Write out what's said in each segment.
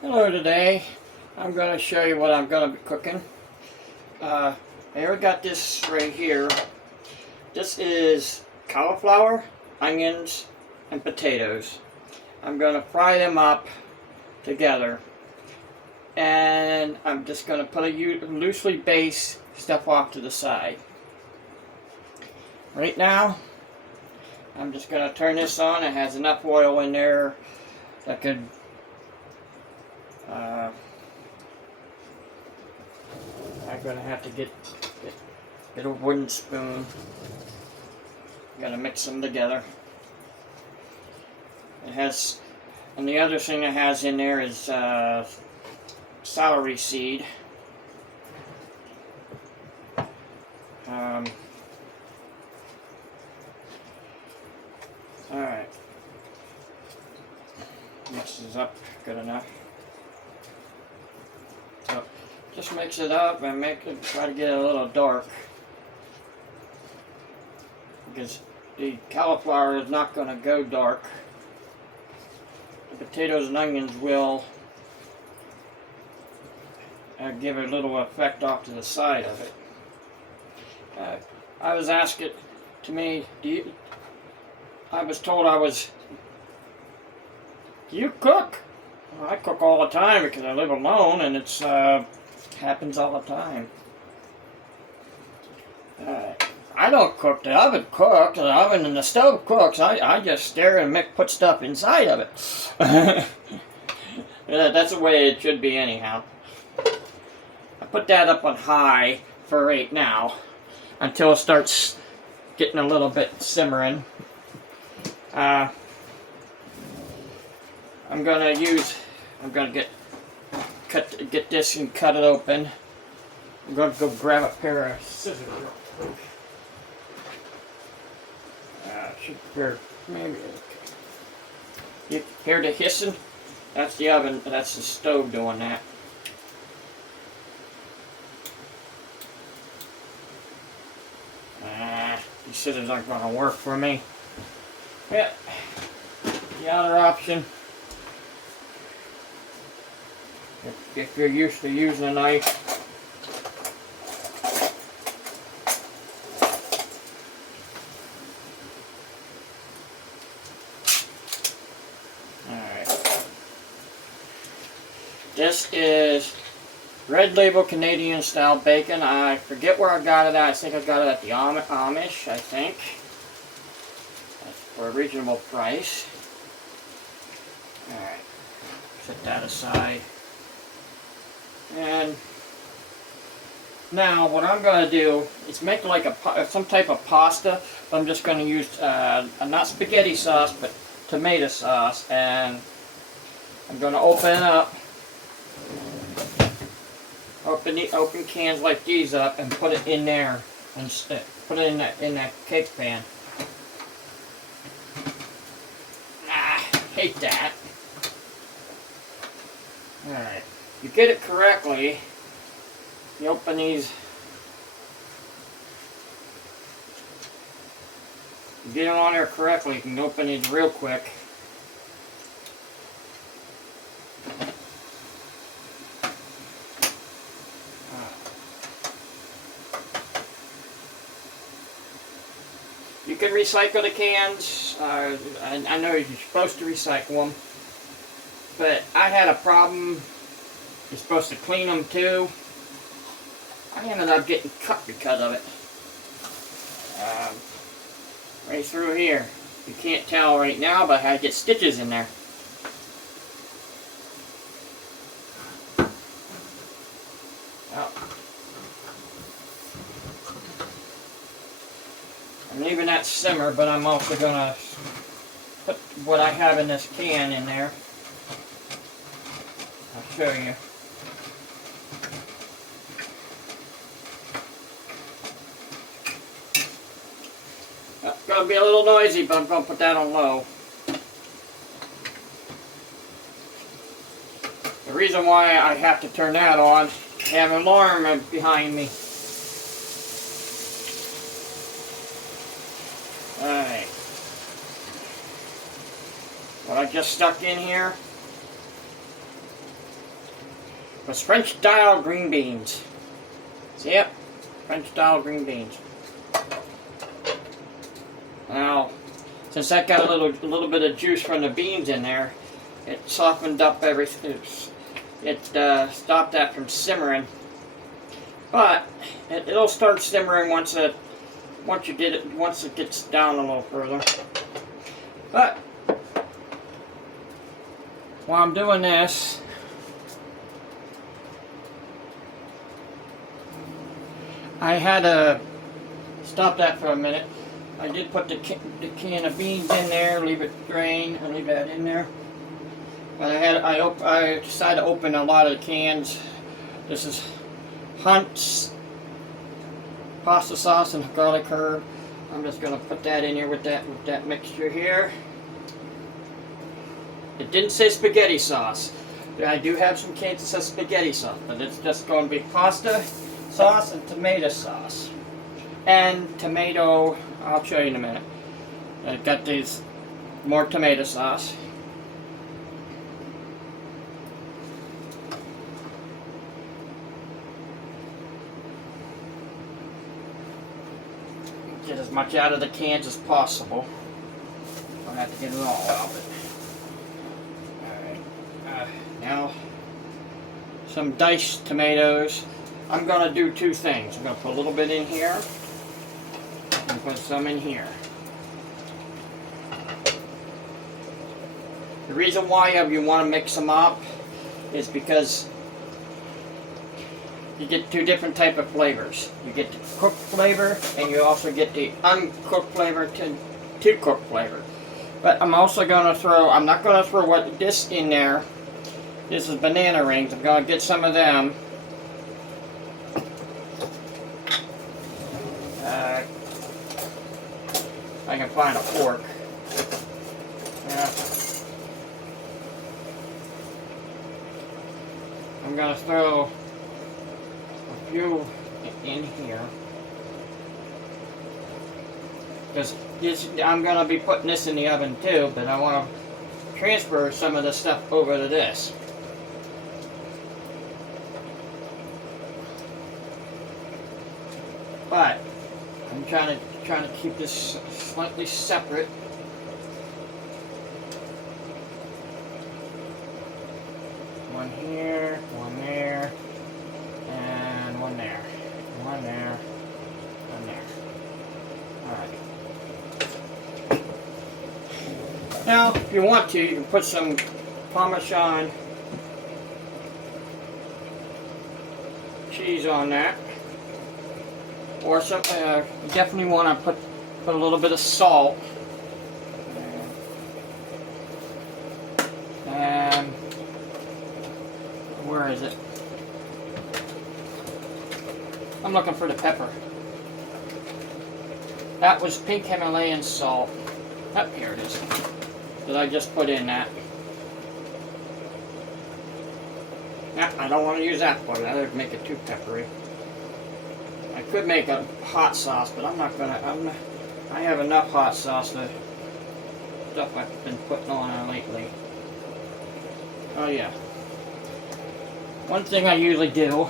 Hello, today I'm going to show you what I'm going to be cooking. I already got this right here. This is cauliflower, onions, and potatoes. I'm going to fry them up together, and I'm just going to put a loosely based stuff off to the side. Right now I'm just going to turn this on. It has enough oil in there that could I'm going to have to get a wooden spoon. Got to mix them together. It has, and the other thing it has in there is celery seed. Alright. Mixes up good enough. So just mix it up and try to get it a little dark, because the cauliflower is not going to go dark. The potatoes and onions will give a little effect off to the side of it. I was asked it to me, I was told do you cook? Well, I cook all the time because I live alone, and it's happens all the time. I don't cook. The oven cooks. The oven and the stove cooks. I just stare and put stuff inside of it. That's the way it should be anyhow. I put that up on high for right now until it starts getting a little bit simmering. I'm gonna get this and cut it open. I'm gonna go grab a pair of scissors real quick. Maybe. You hear the hissing? That's the oven. That's the stove doing that. These scissors aren't gonna work for me. Yeah. The other option, if you're used to using a knife, alright. This is Red Label Canadian style bacon. I forget where I got it at. I think I got it at the Amish, I think. That's for a reasonable price. Alright, set that aside. And now what I'm going to do is make like some type of pasta. I'm just going to use not spaghetti sauce, but tomato sauce. And I'm going to open it up. Open cans like these up and put it in there and put it in that cake pan. Hate that. Alright, you get it correctly, you open these, you get it on there correctly, you can open these real quick. You can recycle the cans. I know you're supposed to recycle them, but I had a problem. You're supposed to clean them too. I ended up getting cut because of it. Right through here. You can't tell right now, but I get stitches in there. Oh. I'm leaving that simmer, but I'm also going to put what I have in this can in there. I'll show you. It's going to be a little noisy, but I'm going to put that on low. The reason why I have to turn that on, I have an alarm behind me. Alright. What I just stuck in here was French style green beans. See, yep, French style green beans. Now, since that got a little bit of juice from the beans in there, it softened up everything. It stopped that from simmering. But it'll start simmering once it gets down a little further. But while I'm doing this, I had to stop that for a minute. I did put the can of beans in there, leave it drain, and leave that in there. But I decided to open a lot of the cans. This is Hunt's pasta sauce and garlic herb. I'm just gonna put that in here with that mixture here. It didn't say spaghetti sauce, but I do have some cans that says spaghetti sauce, but it's just going to be pasta sauce and tomato sauce. And tomato, I'll show you in a minute. I've got these more tomato sauce. Get as much out of the cans as possible. I'll have to get it all out of it. Alright, now some diced tomatoes. I'm going to do two things. I'm going to put a little bit in here and put some in here. The reason why you want to mix them up is because you get two different type of flavors. You get the cooked flavor, and you also get the uncooked flavor to cooked flavor. But I'm also going to throw, I'm not going to throw this in there. This is banana rings. I'm going to get some of them. I can find a fork. Yeah. I'm going to throw few in here, because I'm going to be putting this in the oven too, but I want to transfer some of the stuff over to this. But I'm trying to keep this slightly separate. One here, one there. One there, one there, one there. Alright. Now, if you want to, you can put some Parmesan cheese on that. Or some, you definitely want to put a little bit of salt. And where is it? I'm looking for the pepper. That was pink Himalayan salt. Oh, here it is. Did I just put in that? Yeah, I don't want to use that part. That would make it too peppery. I could make a hot sauce, but I'm not gonna. I have enough hot sauce to stuff I've been putting on lately. Oh yeah. One thing I usually do,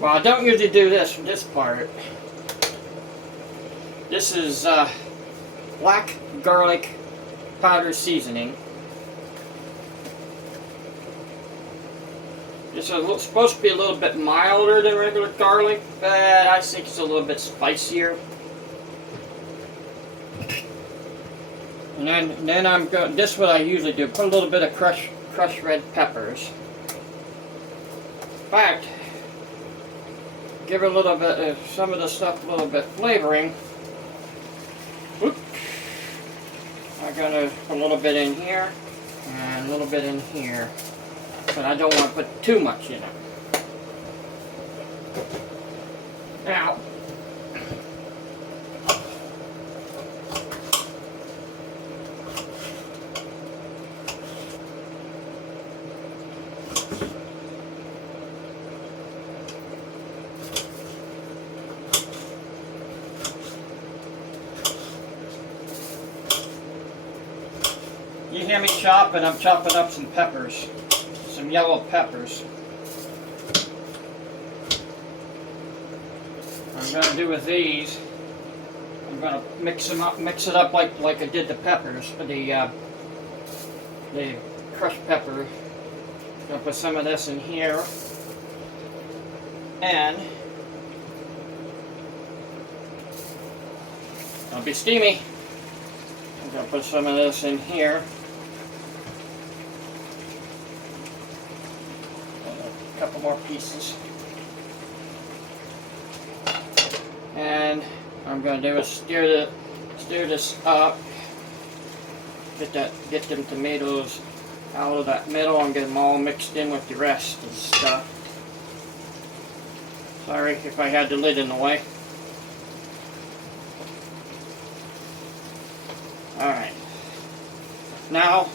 well, I don't usually do this part. This is black garlic powder seasoning. This is supposed to be a little bit milder than regular garlic, but I think it's a little bit spicier. And then I'm going. This is what I usually do. Put a little bit of crushed red peppers. In fact, give a little bit of some of the stuff a little bit flavoring. Oops. I'm gonna put a little bit in here and a little bit in here, but I don't want to put too much in it. Now, You hear me chopping, I'm chopping up some peppers. Some yellow peppers. What I'm going to do with these, I'm going to mix them up, mix it up like I did the peppers, the crushed pepper. I'm going to put some of this in here. And it'll be steamy. I'm going to put some of this in here. A couple more pieces. And what I'm going to do is stir this up. Get them tomatoes out of that middle and get them all mixed in with the rest of the stuff. Sorry if I had the lid in the way. Alright. Now,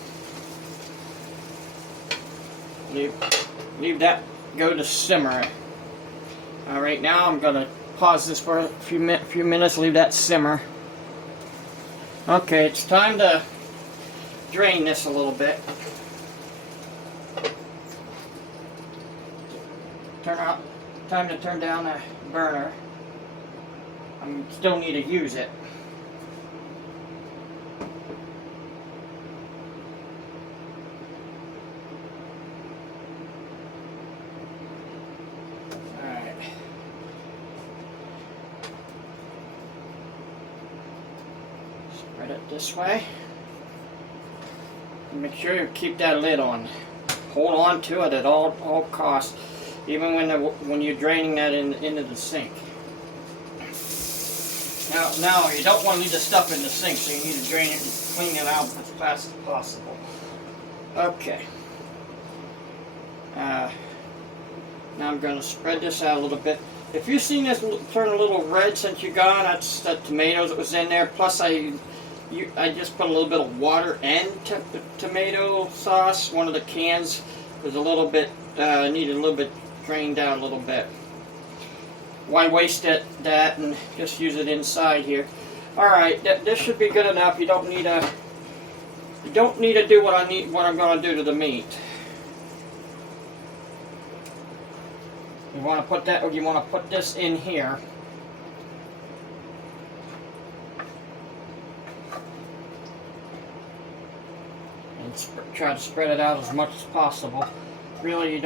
leave that go to simmer. Alright, now I'm going to pause this for a few minutes, leave that simmer. Okay, it's time to drain this a little bit. Time to turn down the burner. I still need to use it. Alright. Spread it this way. And make sure you keep that lid on. Hold on to it at all costs. Even when you're draining that into the sink. Now you don't want to leave the stuff in the sink, so you need to drain it and clean it out as fast as possible. Okay. Now I'm going to spread this out a little bit. If you've seen this turn a little red since you're gone, that's the tomatoes that was in there. Plus I just put a little bit of water and tomato sauce. One of the cans was a little bit needed a little bit drained out a little bit. Why waste that and just use it inside here? All right, this should be good enough. You don't need to do what I'm going to do to the meat. You want to put this in here. And try to spread it out as much as possible. Really,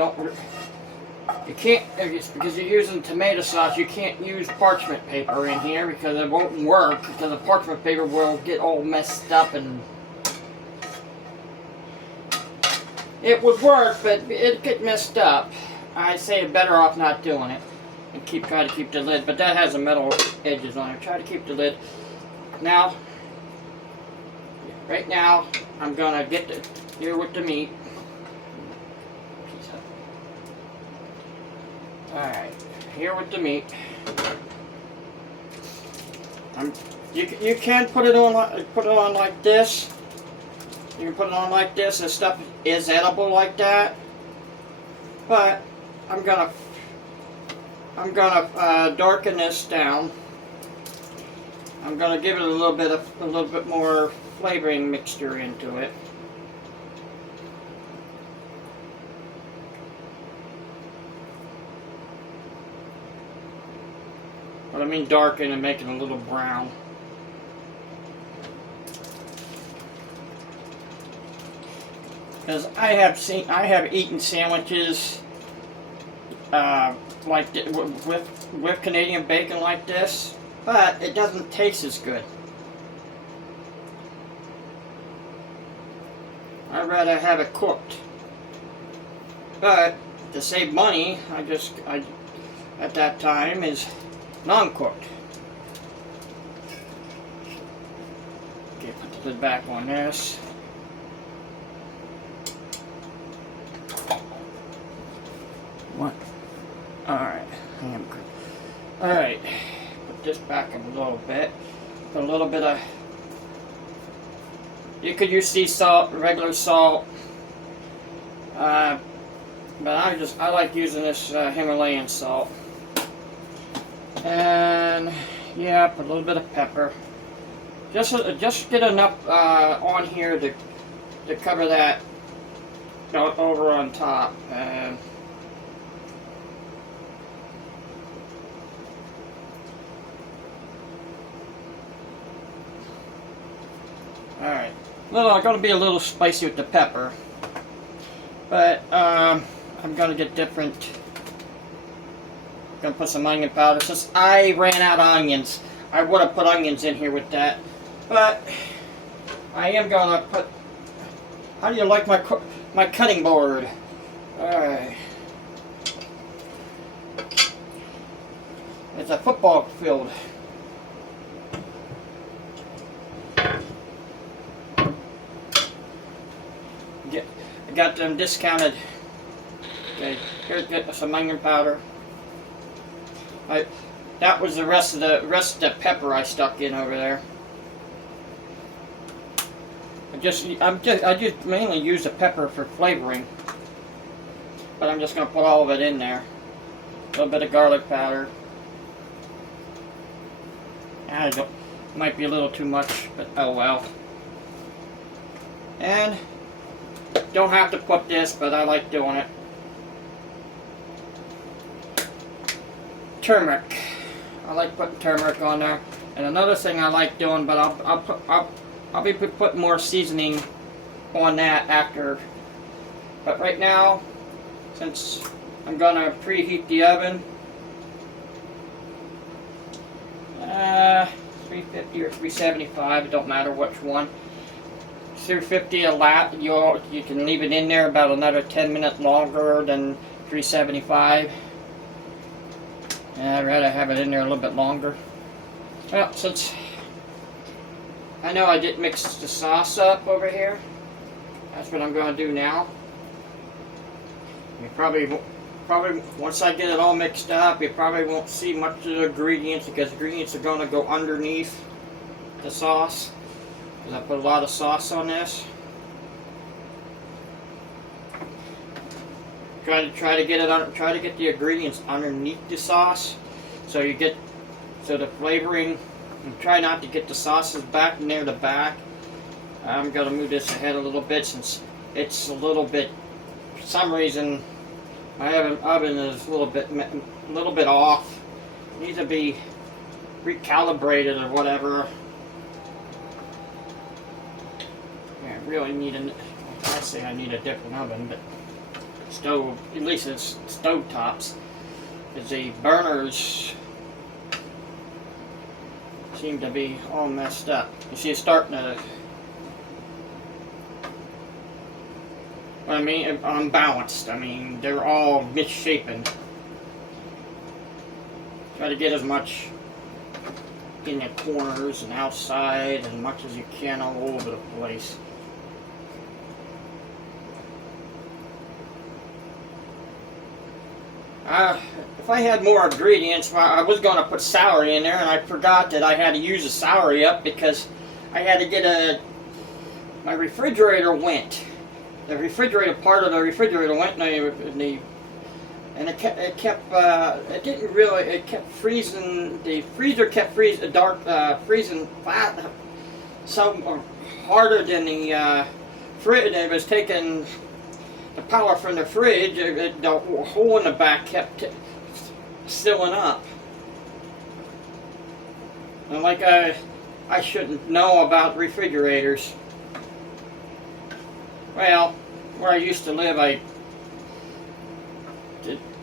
you can't, because you're using tomato sauce, you can't use parchment paper in here because it won't work, because the parchment paper will get all messed up and it would work, but it'd get messed up. I say better off not doing it and try to keep the lid, but that has the metal edges on it. Try to keep the lid. Now, right now, I'm gonna get here with the meat. Alright, here with the meat. You can put it on like this. You can put it on like this. This stuff is edible like that. But I'm gonna darken this down. I'm gonna give it a little bit more flavoring mixture into it. What I mean darken and make it a little brown. Because I have eaten sandwiches like with Canadian bacon like this, but it doesn't taste as good. I'd rather have it cooked. But to save money, I at that time is non-cooked. Okay, put the lid back on this. What? Alright, I am good. Alright, put this back a little bit. Put a little bit of, you could use sea salt, regular salt. But I like using this Himalayan salt. And yeah, put a little bit of pepper. Just get enough on here to cover that over on top. Alright. Well, I'm going to be a little spicy with the pepper. But I'm going to get different. I'm going to put some onion powder. Since I ran out of onions, I would have put onions in here with that. But I am going to put... How do you like my cutting board? Alright. It's a football field. I got them discounted. Okay, here's some onion powder. That was the rest of the pepper I stuck in over there. I just mainly use the pepper for flavoring, but I'm just gonna put all of it in there. A little bit of garlic powder. Might be a little too much, but oh well. And don't have to put this, but I like doing it. Turmeric. I like putting turmeric on there. And another thing I like doing, but I'll be putting more seasoning on that after. But right now, since I'm gonna preheat the oven, 350 or 375, it don't matter which one. 350 a lap, you can leave it in there about another 10 minutes longer than 375. I'd rather have it in there a little bit longer. Well, since I know I didn't mix the sauce up over here, that's what I'm going to do now. You probably once I get it all mixed up, you probably won't see much of the ingredients because the ingredients are going to go underneath the sauce. I put a lot of sauce on this. Try to get the ingredients underneath the sauce, so the flavoring. And try not to get the sauces back near the back. I'm gonna move this ahead a little bit since it's a little bit. For some reason, my oven is a little bit off. It needs to be recalibrated or whatever. Really need I say I need a different oven, but stove, at least it's stove tops, because the burners seem to be all messed up. You see it's starting to, I mean, unbalanced. I mean, they're all misshapen. Try to get as much in the corners and outside and much as you can all over the place. If I had more ingredients, I was going to put celery in there, and I forgot that I had to use the celery up because I had to get my refrigerator went. The refrigerator part of the refrigerator went, and it kept freezing. The freezer kept freezing flat, so harder than the fridge. It was taking the power from the fridge. The hole in the back kept sealing up. And like I shouldn't know about refrigerators. Well, where I used to live,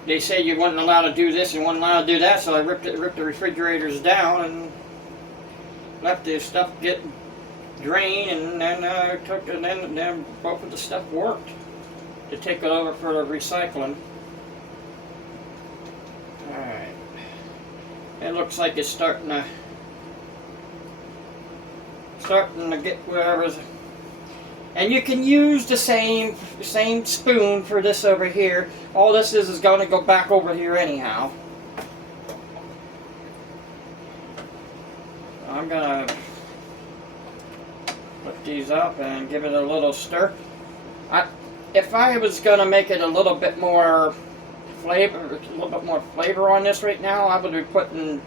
they say you weren't allowed to do this and weren't allowed to do that, so I ripped the refrigerators down and left the stuff get drained, and then then both of the stuff worked to take it over for the recycling. Alright. It looks like it's starting to get wherever's. And you can use the same spoon for this over here. All this is going to go back over here anyhow. I'm going to put these up and give it a little stir. If I was going to make it a little bit more flavor on this right now, I would be putting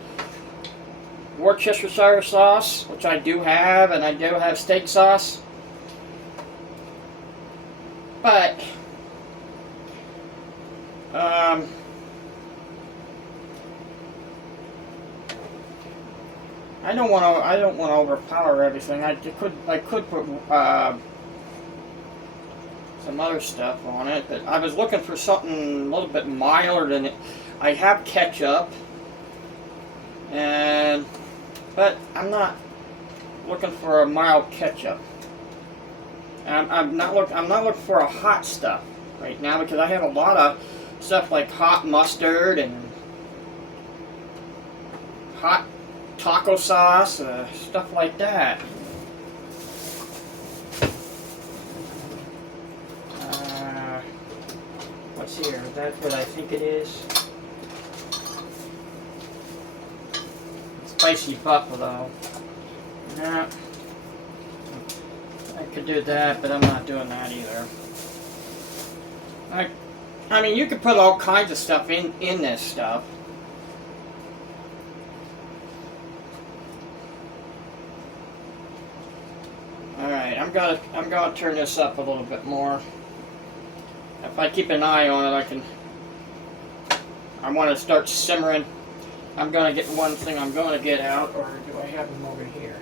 Worcestershire sauce, which I do have, and I do have steak sauce. But I don't want to overpower everything. I could put some other stuff on it, but I was looking for something a little bit milder than it. I have ketchup, but I'm not looking for a mild ketchup. I'm not looking for a hot stuff right now, because I have a lot of stuff like hot mustard and hot taco sauce, stuff like that. What's here? Is that what I think it is? Spicy buffalo. No. I could do that, but I'm not doing that either. I mean, you could put all kinds of stuff in this stuff. All right, I'm gonna turn this up a little bit more. If I keep an eye on it, I want to start simmering. I'm gonna get one thing I'm gonna get out, or do I have them over here?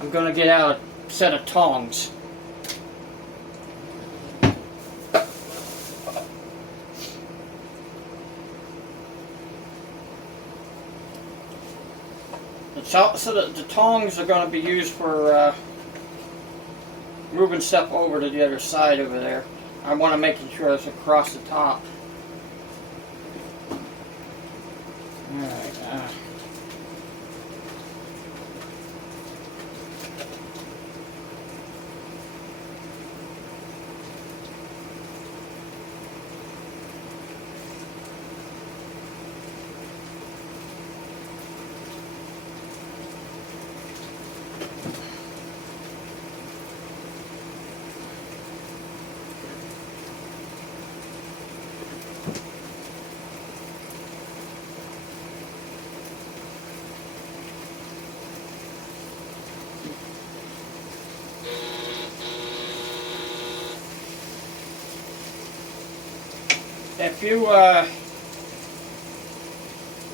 I'm gonna get out a set of tongs. So the tongs are going to be used for moving stuff over to the other side over there. I want to make sure it's across the top. Alright.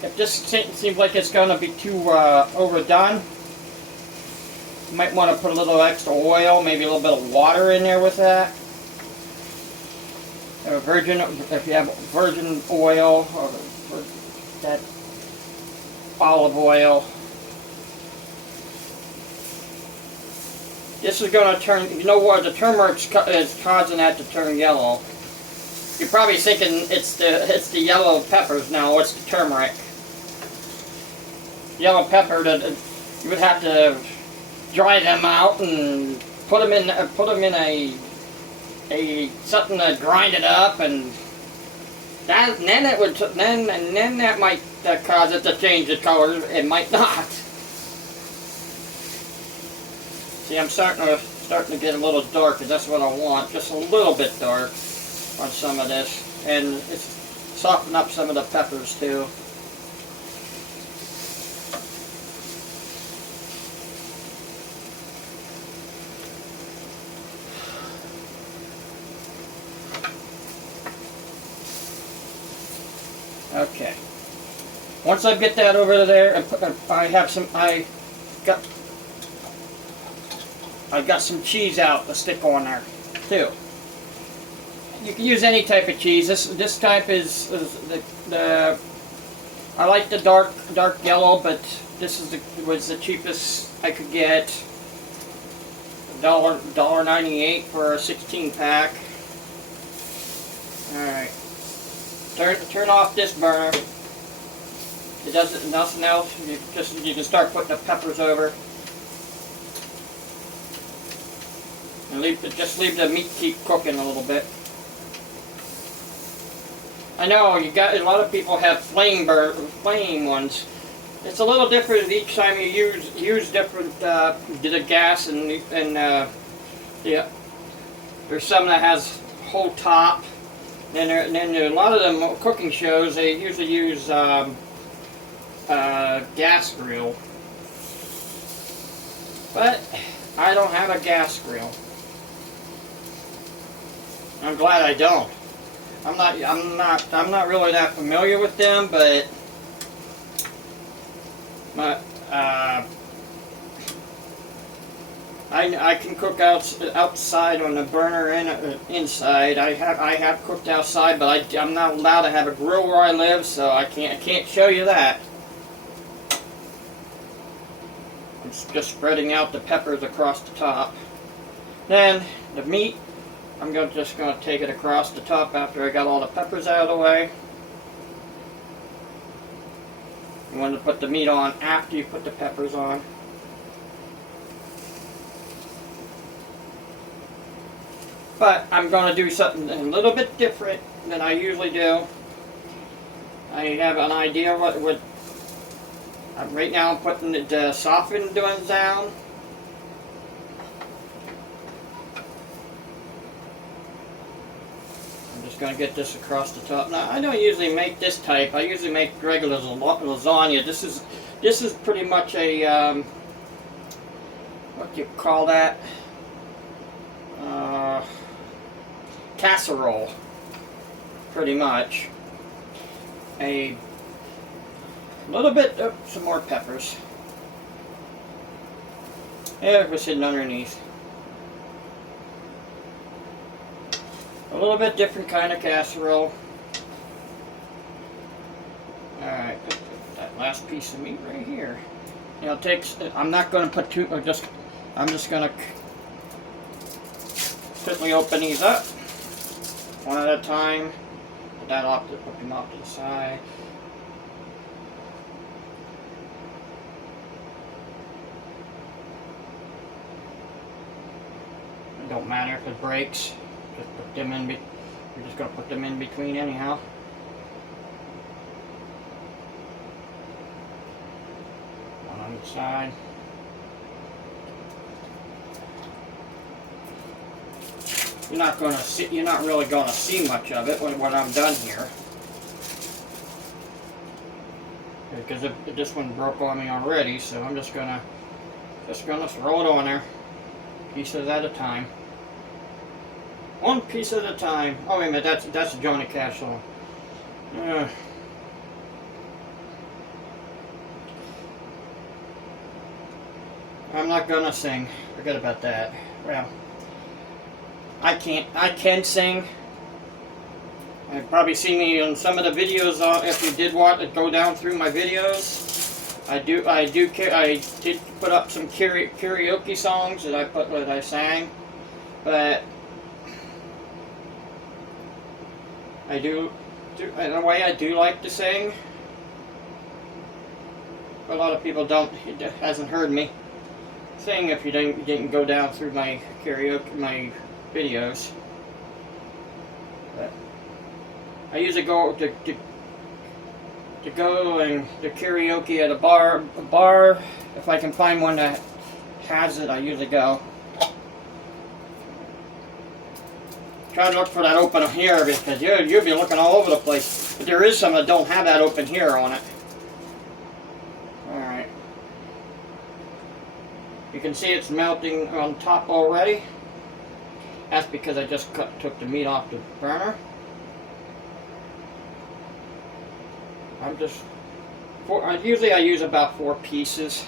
If this seems like it's going to be too overdone, you might want to put a little extra oil, maybe a little bit of water in there with that. If you have virgin oil or that olive oil. This is going to turn, you know what, the turmeric is causing that to turn yellow. You're probably thinking it's the yellow peppers. No, it's the turmeric. Yellow pepper, you would have to dry them out and put them in a something to grind it up, and then that might cause it to change the color. It might not. See, I'm starting to get a little dark, because that's what I want, just a little bit dark on some of this, and it's soften up some of the peppers too. Okay. Once I get that over there, I got some cheese out to stick on there too. You can use any type of cheese. This type is the I like the dark yellow, but this was the cheapest I could get. $1.98 for a 16-pack. All right. Turn off this burner. It doesn't nothing else. You can start putting the peppers over. And just leave the meat keep cooking a little bit. I know a lot of people have flame ones. It's a little different each time you use different the gas and yeah. There's some that has whole top. And then a lot of them cooking shows, they usually use gas grill. But I don't have a gas grill. I'm glad I don't. I'm not really that familiar with them, but I can cook outside on the burner and inside. I have cooked outside, but I'm not allowed to have a grill where I live, so I can't show you that. I'm just spreading out the peppers across the top. Then the meat, I'm just going to take it across the top after I got all the peppers out of the way. You want to put the meat on after you put the peppers on. But I'm going to do something a little bit different than I usually do. I have an idea what right now I'm putting the softened ones down. I'm just going to get this across the top. Now I don't usually make this type. I usually make regular lasagna. This is pretty much a what do you call that? Casserole, pretty much. A little bit of some more peppers. Yeah, it was sitting underneath. A little bit different kind of casserole. Alright, put that last piece of meat right here. You know, I'm not going to put two, I'm just going to quickly open these up. One at a time. Put them off to the side. It don't matter if it breaks. Just put them in. You're just going to put them in between anyhow. One on each side. You're not really going to see much of it when I'm done here, because this one broke on me already. So I'm just gonna throw it on there, pieces at a time. One piece at a time. Oh wait a minute, that's Johnny Cash song. I'm not gonna sing. Forget about that. Well, I can sing. You've probably seen me on some of the videos. If you did want to go down through my videos, I did put up some karaoke songs that I sang, but in a way I do like to sing. A lot of people hasn't heard me sing if you didn't go down through my karaoke videos. But I usually go to go and to karaoke at a bar. If I can find one that has it, I usually go. Try to look for that open here, because you'll be looking all over the place. But there is some that don't have that open here on it. Alright. You can see it's melting on top already. That's because I just took the meat off the burner. Usually I use about 4 pieces.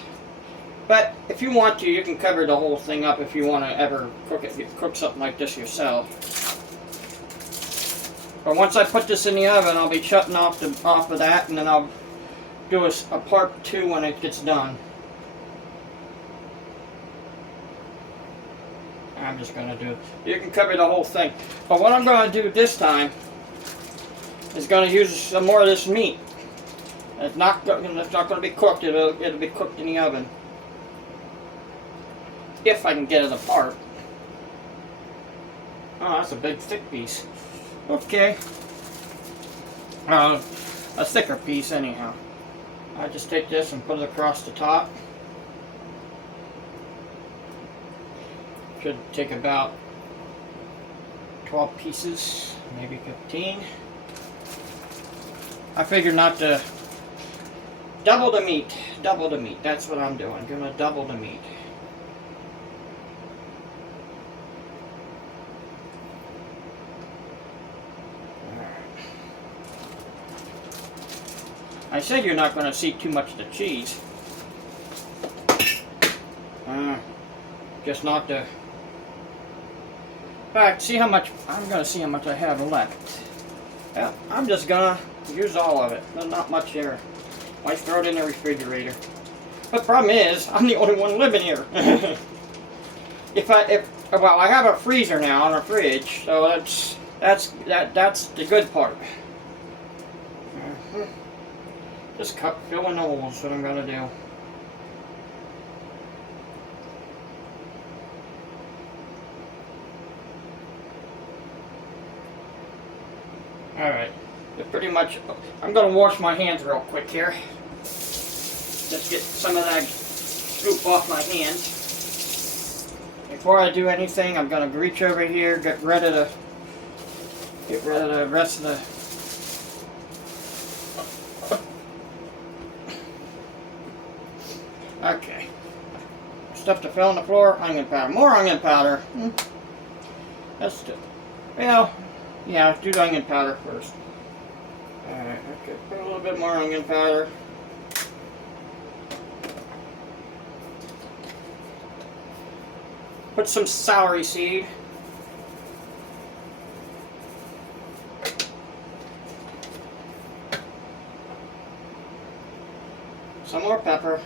But if you want to, you can cover the whole thing up if you want to ever cook something like this yourself. But once I put this in the oven, I'll be shutting off of that, and then I'll do a part 2 when it gets done. I'm just going to do it. You can cover the whole thing. But what I'm going to do this time is going to use some more of this meat. It's not going to be cooked. It'll be cooked in the oven. If I can get it apart. Oh, that's a big thick piece. Okay. A thicker piece anyhow. I just take this and put it across the top. Should take about 12 pieces, maybe 15. I figured not to double the meat. Double the meat. That's what I'm doing. I'm gonna double the meat. I said you're not going to see too much of the cheese. Just not the... In fact, see how much... I'm going to see how much I have left. Yeah, I'm just going to use all of it. There's not much here. Might throw it in the refrigerator. But the problem is, I'm the only one living here. Well, I have a freezer now and a fridge, so that's the good part. Just filling the holes, what I'm gonna do. Alright, pretty much, I'm gonna wash my hands real quick here. Just get some of that goop off my hands. Before I do anything, I'm gonna reach over here, get rid of the rest of the okay. Stuff to fill on the floor, onion powder. More onion powder. That's good. Well, yeah, do the onion powder first. Alright, okay, put a little bit more onion powder. Put some celery seed. Some more pepper.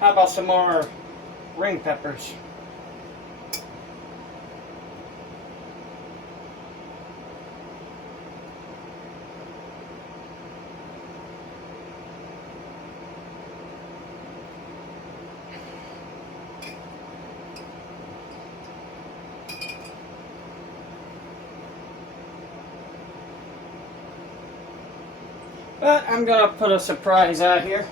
How about some more ring peppers? But I'm gonna put a surprise out here.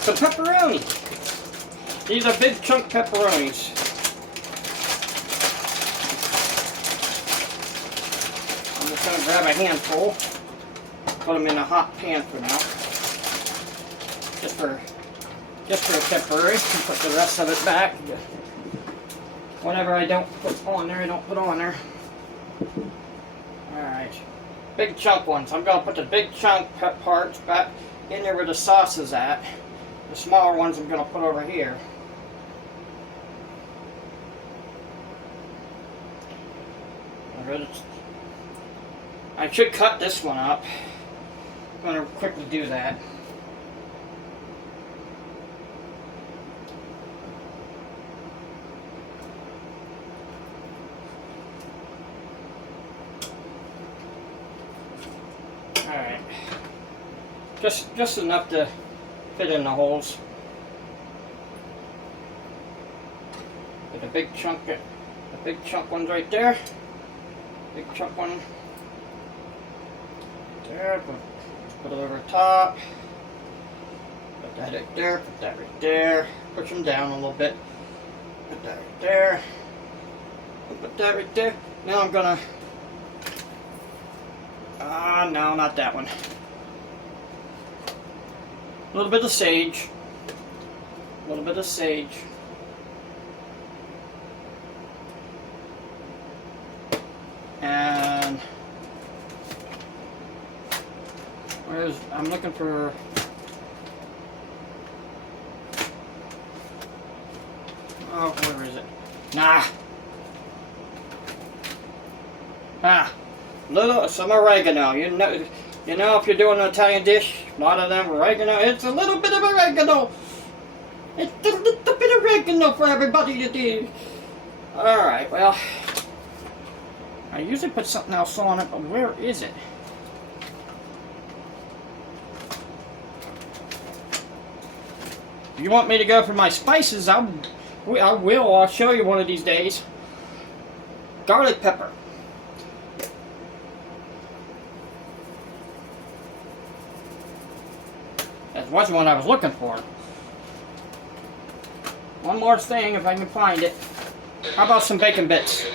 Some pepperoni. These are big chunk pepperonis. I'm just gonna grab a handful, put them in a hot pan for now, just for temporary, and put the rest of it back. Whatever I don't put on there, I don't put on there. Alright. Big chunk ones. I'm going to put the big chunk parts back in there where the sauce is at. The smaller ones I'm going to put over here. I should cut this one up. I'm going to quickly do that. Alright, just enough to fit in the holes. Get a big chunk one's right there. Big chunk one there. Put it over top. Put that right there. Put that right there. Push them down a little bit. Put that right there. Put that right there. Now I'm gonna. No, not that one. A little bit of sage. A little bit of sage. And I'm looking for where is it? Nah. Some oregano. You know, if you're doing an Italian dish, a lot of them oregano. It's a little bit of oregano. It's a little bit of oregano for everybody to do. All right. Well, I usually put something else on it, but where is it? If you want me to go for my spices, I will. I'll show you one of these days. Garlic pepper. That was the one I was looking for. One more thing, if I can find it. How about some bacon bits?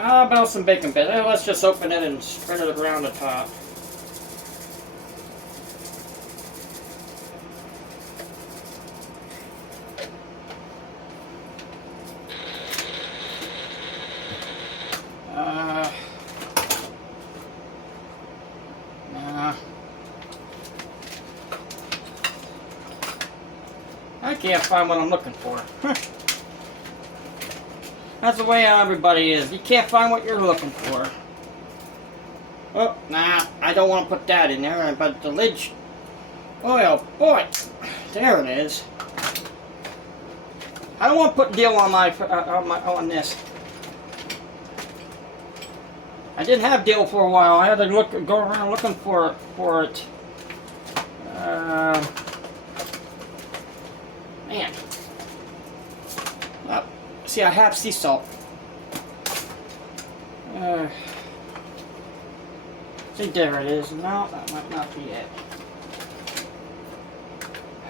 How about some bacon bits? Let's just open it and spread it around the top. Nah. I can't find what I'm looking for. That's the way everybody is. You can't find what you're looking for. Oh, nah, I don't want to put that in there, but the lid... Oh, boy. There it is. I don't want to put dill on on this. I didn't have dill for a while. I had to go around looking for it. Man. See, I have sea salt. See, there it is. No, that might not be it.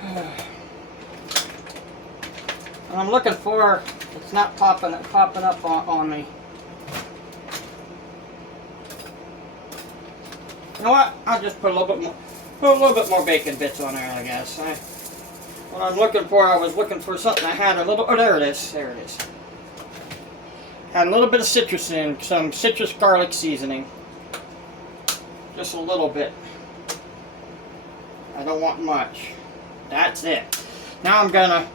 And I'm looking for, it's not popping up on me. You know what? I'll just put a little bit more bacon bits on there, I guess. What I'm looking for, I was looking for something that had a little. Oh, there it is. There it is. Had a little bit of citrus in, some citrus garlic seasoning. Just a little bit. I don't want much. That's it. Now I'm gonna,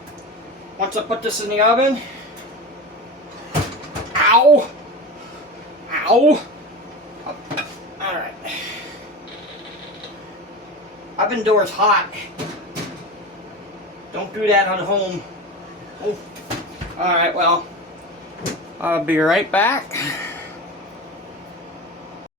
once I put this in the oven. Ow! Ow! Alright. Oven door's hot. Don't do that at home. Oh. Alright, well, I'll be right back.